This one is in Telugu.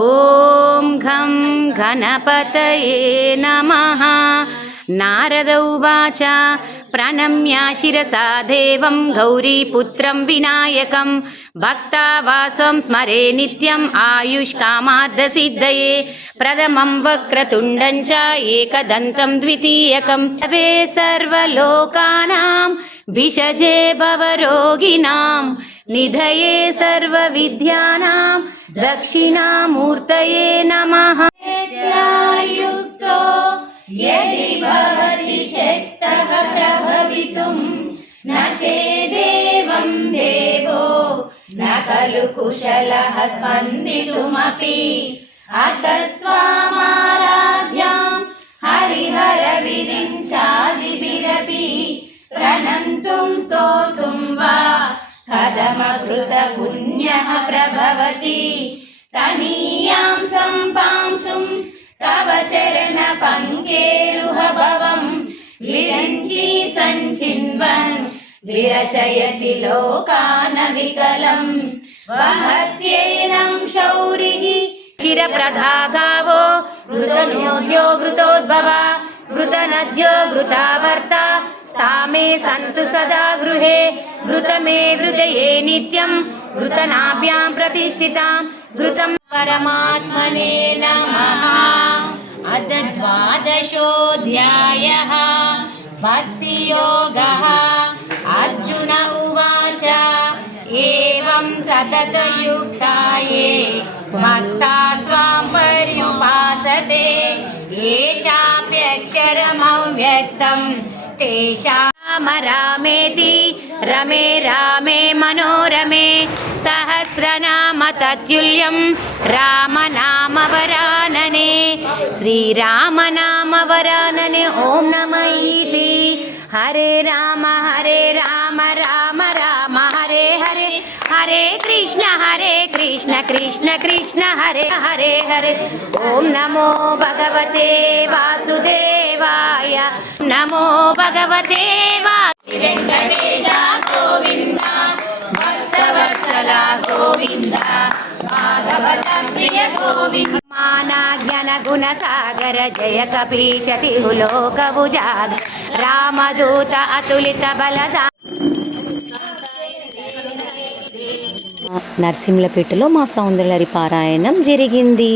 ఓం ఘం గణపతయే నమః. నారద ఉవాచ ప్రణమ్య శిరసా దేవం గౌరీపుత్రం వినాయకం భక్తావాసం స్మరే నిత్యం ఆయుష్కామార్థసిద్ధయే. ప్రథమం వక్రతుండం చ ఏకదంతం ద్వితీయకం వే సర్వలోకానాం భిషజే భవరోగిణాం నిధయే సర్వవిద్యానాం దక్షిణామూర్తయే నమః. యది భవతి శక్తః ప్రభవితుం న చేదేవం దేవో న ఖలు కుశలః స్పందితుమపి అతస్వామారాధ్యాం హరిహర విరించాదిభిరపి ప్రణంతుం స్తోతుం వా కథమకృత పుణ్యః ప్రభవతి తనీయాం సంపాంసుం తవ చరణ పంకేరుహ భవం విరంచి సంచిన్వన్ విరచయతి లోకాన వికలం వహత్యేనం శౌరిః చిరప్రధాగావో ఘృతనోద్యో ఘృతోద్భవ ఘృతనద్యో ఘృతావర్త స్థామే సంతు సదా గృహే ఘృతమే హృదయే నిత్యం ఘృతనాభ్యాం ప్రతిష్ఠితాం ఘృతం పరమాత్మనే నమః. అథ ద్వాదశోऽధ్యాయః భక్తియోగः. అర్జున ఉవాచ ఏవం సతతయుక్తా ఏ భక్తా స్వాం పర్యుపాసతే ఏ చాప్యక్షరమవ్యక్తం తేషాం రామేతి రమే రామే మనోరమే సహస్రనామ తత్తుల్యం రామనామవరాననే. శ్రీరామనామవరాననే ఓం నమః ఇతి. హరే రామ రామ రామ హరే హరే హరే కృష్ణ కృష్ణ కృష్ణ హరే హరే హరే. ఓం నమో భగవతే వాసుదేవాయ నమో భగవతే వెంకటేశ గోవింద భక్తవత్సల గోవింద భాగవత ప్రియ గోవింద. మానాజ్ఞన గుణ సాగర జయ కపీశతి లోక భుజాగ రామదూత అతులిత బలదా. నరసింహులపేటలో మా సౌందర్యలహరి పారాయణం జరిగింది.